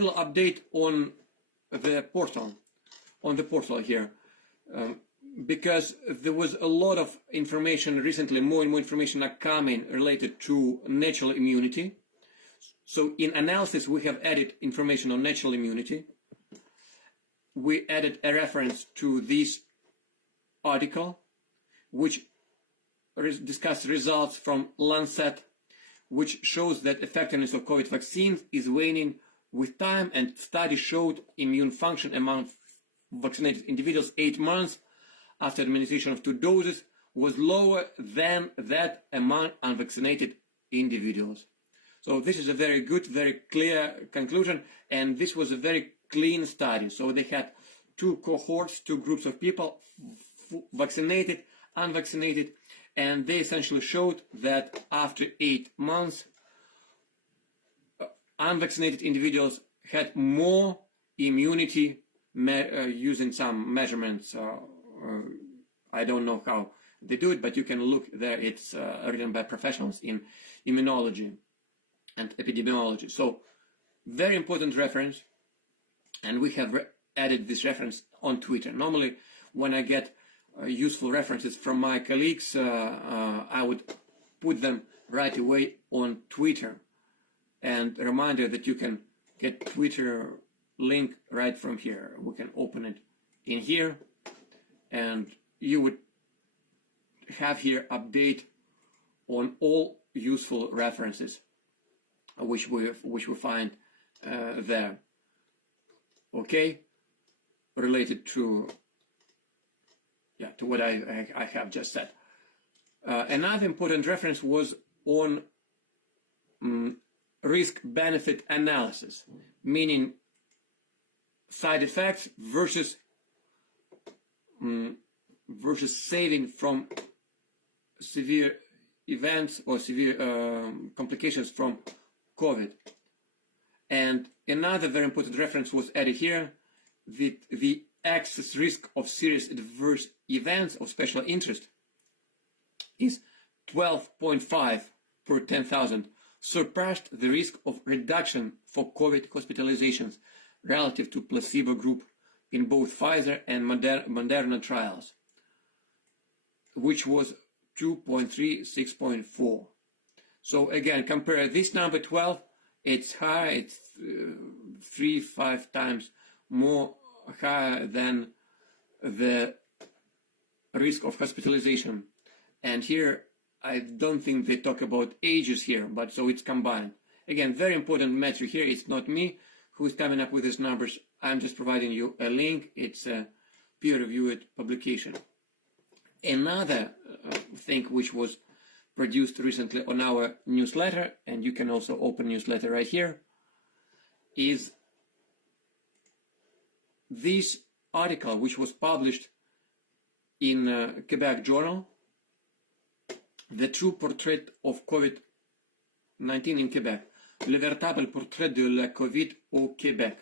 little update on the portal, here, because there was a lot of information recently. More and more information are coming related to natural immunity. So in analysis, we have added information on natural immunity. We added a reference to this article, which discussed results from Lancet, which shows that effectiveness of COVID vaccines is waning with time, and study showed immune function among vaccinated individuals 8 months after administration of 2 doses was lower than that among unvaccinated individuals. So this is a very good, very clear conclusion, and this was a very clean study. So they had 2 cohorts, 2 groups of people, vaccinated, unvaccinated, and they essentially showed that after 8 months, unvaccinated individuals had more immunity using some measurements. I don't know how they do it, but you can look there. It's written by professionals in immunology and epidemiology. So very important reference, and we have added this reference on Twitter. Normally, when I get useful references from my colleagues, I would put them right away on Twitter. And a reminder that you can get Twitter link right from here. We can open it in here, and you would have here update on all useful references which we find there. Okay, related to what I have just said. Another important reference was on risk-benefit analysis, meaning side effects versus saving from severe events or severe complications from COVID. And another very important reference was added here, the excess risk of serious adverse events of special interest is 12.5 per 10,000, surpassed the risk of reduction for COVID hospitalizations relative to placebo group in both Pfizer and Moderna trials, which was 2.3, 6.4. So again, compare this number 12, it's higher, it's 3-5 times more higher than the risk of hospitalization. And here, I don't think they talk about ages here, but so it's combined. Again, very important metric here. It's not me who's coming up with these numbers. I'm just providing you a link. It's a peer-reviewed publication. Another thing which was produced recently on our newsletter, and you can also open newsletter right here, is this article which was published in Quebec Journal, The True Portrait of COVID-19 in Quebec, Le véritable portrait de la COVID au Québec.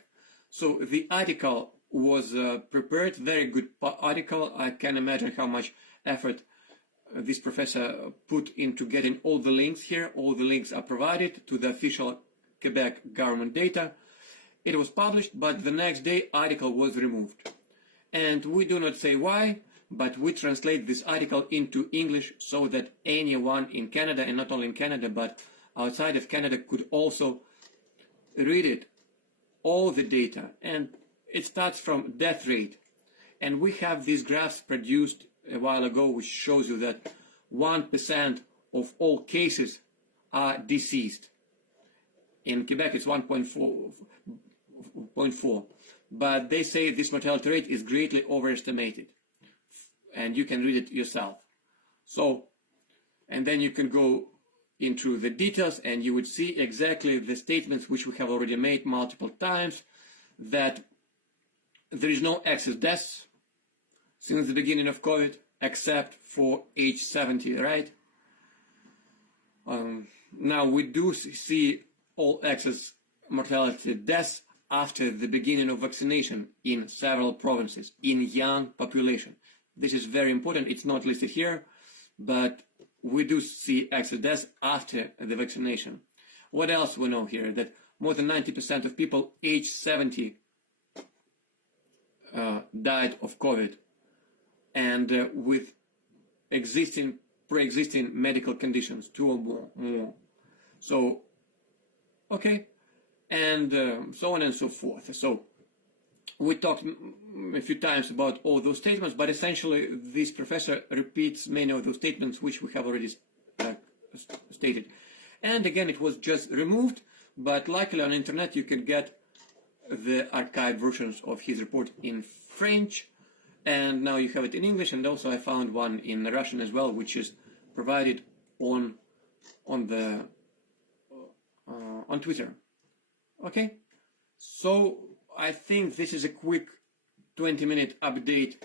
So the article was prepared, very good article. I can imagine how much effort this professor put into getting all the links here. All the links are provided to the official Quebec government data. It was published, but the next day article was removed. And we do not say why, but we translate this article into English so that anyone in Canada, and not only in Canada, but outside of Canada, could also read it, all the data. And it starts from death rate. And we have these graphs produced a while ago, which shows you that 1% of all cases are deceased. In Quebec, it's 1.4, but they say this mortality rate is greatly overestimated. And you can read it yourself. So, and then you can go into the details and you would see exactly the statements which we have already made multiple times, that there is no excess deaths since the beginning of COVID, except for age 70, right? Now we do see all excess mortality deaths after the beginning of vaccination in several provinces, in young population. This is very important. It's not listed here, but we do see excess deaths after the vaccination. What else we know here? That more than 90% of people age 70 died of COVID, and with pre-existing medical conditions, 2 or more. So, okay, and so on and so forth. So we talked a few times about all those statements, but essentially this professor repeats many of those statements which we have already stated. And again, it was just removed, but luckily on the internet you can get the archived versions of his report in French, and now you have it in English, and also I found one in Russian as well, which is provided on Twitter. Okay, so I think this is a quick 20-minute update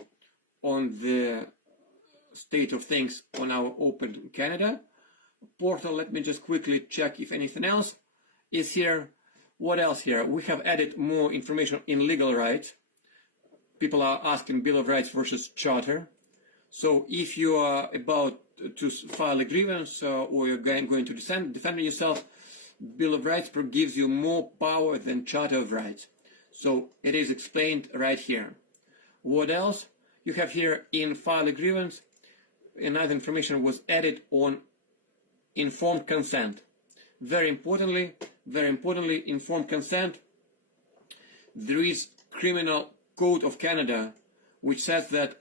on the state of things on our Open Canada portal. Let me just quickly check if anything else is here. What else here? We have added more information in legal rights. People are asking Bill of Rights versus Charter. So if you are about to file a grievance or you're going to defend yourself, Bill of Rights gives you more power than Charter of Rights. So it is explained right here. What else? You have here in file a grievance, another information was added on informed consent. Very importantly, informed consent. There is Criminal Code of Canada which says that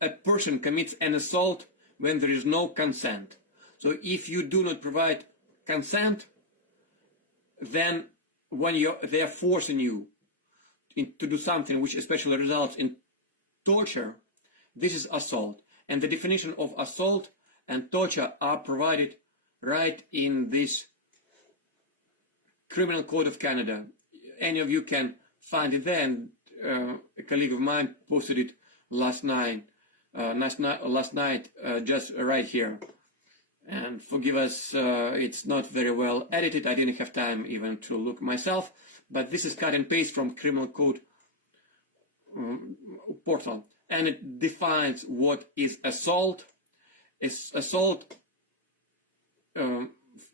a person commits an assault when there is no consent. So if you do not provide consent, then when they are forcing you to do something which especially results in torture, this is assault. And the definition of assault and torture are provided right in this Criminal Code of Canada. Any of you can find it there, and a colleague of mine posted it last night, just right here. And forgive us, it's not very well edited. I didn't have time even to look myself, but this is cut and paste from Criminal Code portal, and it defines what is assault. Assault,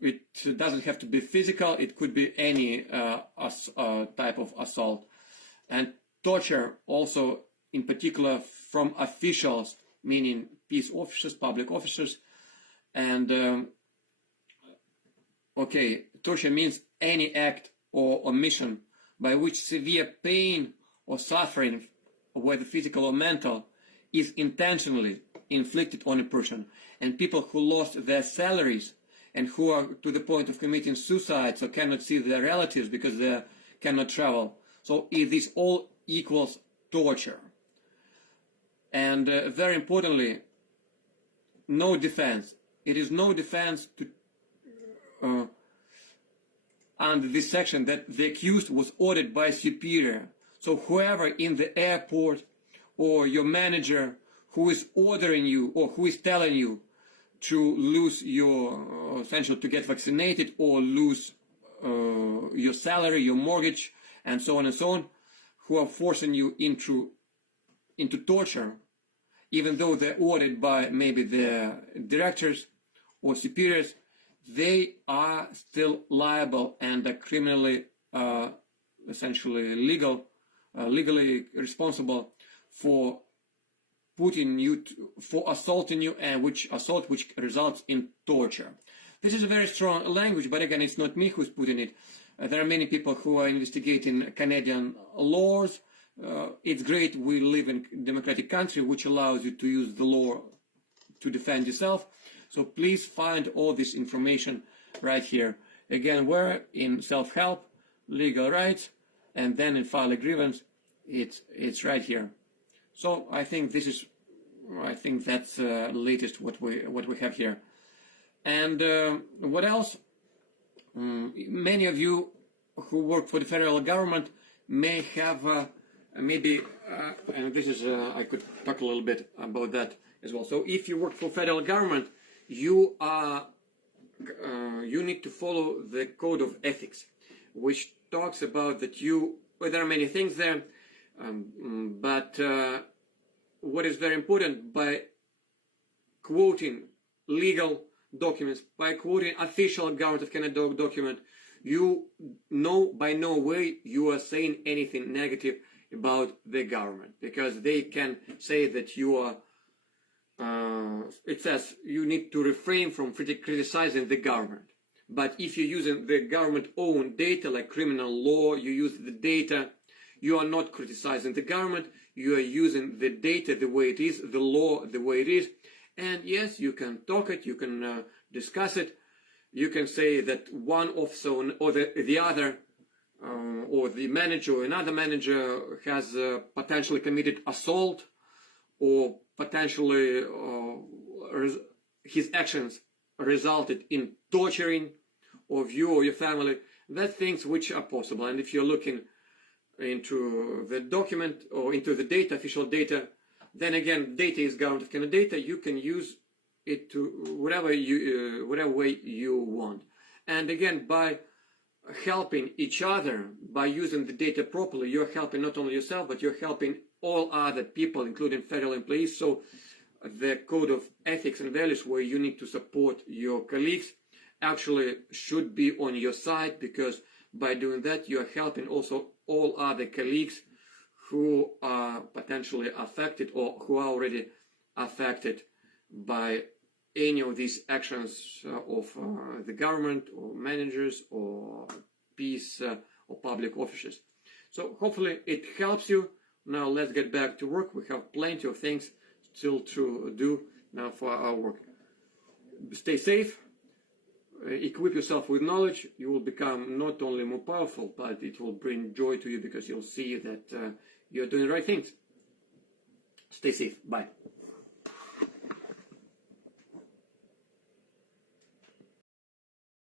it doesn't have to be physical, it could be any type of assault. And torture also, in particular, from officials, meaning peace officers, public officers. And okay, torture means any act or omission by which severe pain or suffering, whether physical or mental, is intentionally inflicted on a person. And people who lost their salaries and who are to the point of committing suicide, so cannot see their relatives because they cannot travel. So this all equals torture. And very importantly, no defense. It is no defense to under this section that the accused was ordered by superior. So whoever in the airport or your manager who is ordering you or who is telling you to lose your, essentially to get vaccinated or lose your salary, your mortgage, and so on, who are forcing you into torture, even though they're ordered by maybe their directors or superiors, they are still liable and are criminally, essentially legally responsible for putting you for assaulting you, and which results in torture. This is a very strong language, but again, it's not me who's putting it. There are many people who are investigating Canadian laws. It's great we live in a democratic country which allows you to use the law to defend yourself. So please find all this information right here. Again, we're in self-help, legal rights, and then in file a grievance, it's right here. So I think that's latest what we have here. And what else? Many of you who work for the federal government may have and this is I could talk a little bit about that as well. So if you work for federal government, you need to follow the code of ethics, which talks about that there are many things there, but what is very important, by quoting legal documents, by quoting official Government of Canada document, you know by no way you are saying anything negative about the government, because they can say that you are it says you need to refrain from criticizing the government. But if you're using the government own data like criminal law, you use the data, you are not criticizing the government, you are using the data the way it is, the law the way it is. And yes, you can talk it, you can discuss it, you can say that one officer or the other or the manager or another manager has potentially committed assault, or potentially his actions resulted in torturing of you or your family. That's things which are possible. And if you're looking into the document or into the data, official data, then again, data is Government of Canada data. You can use it to whatever way you want. And again, by helping each other, by using the data properly, you're helping not only yourself, but you're helping all other people, including federal employees. So the code of ethics and values where you need to support your colleagues actually should be on your side, because by doing that, you are helping also all other colleagues who are potentially affected or who are already affected by any of these actions of the government or managers or peace or public officers. So hopefully it helps you. Now let's get back to work. We have plenty of things still to do now for our work. Stay safe, equip yourself with knowledge. You will become not only more powerful, but it will bring joy to you, because you'll see that you're doing the right things. Stay safe. Bye.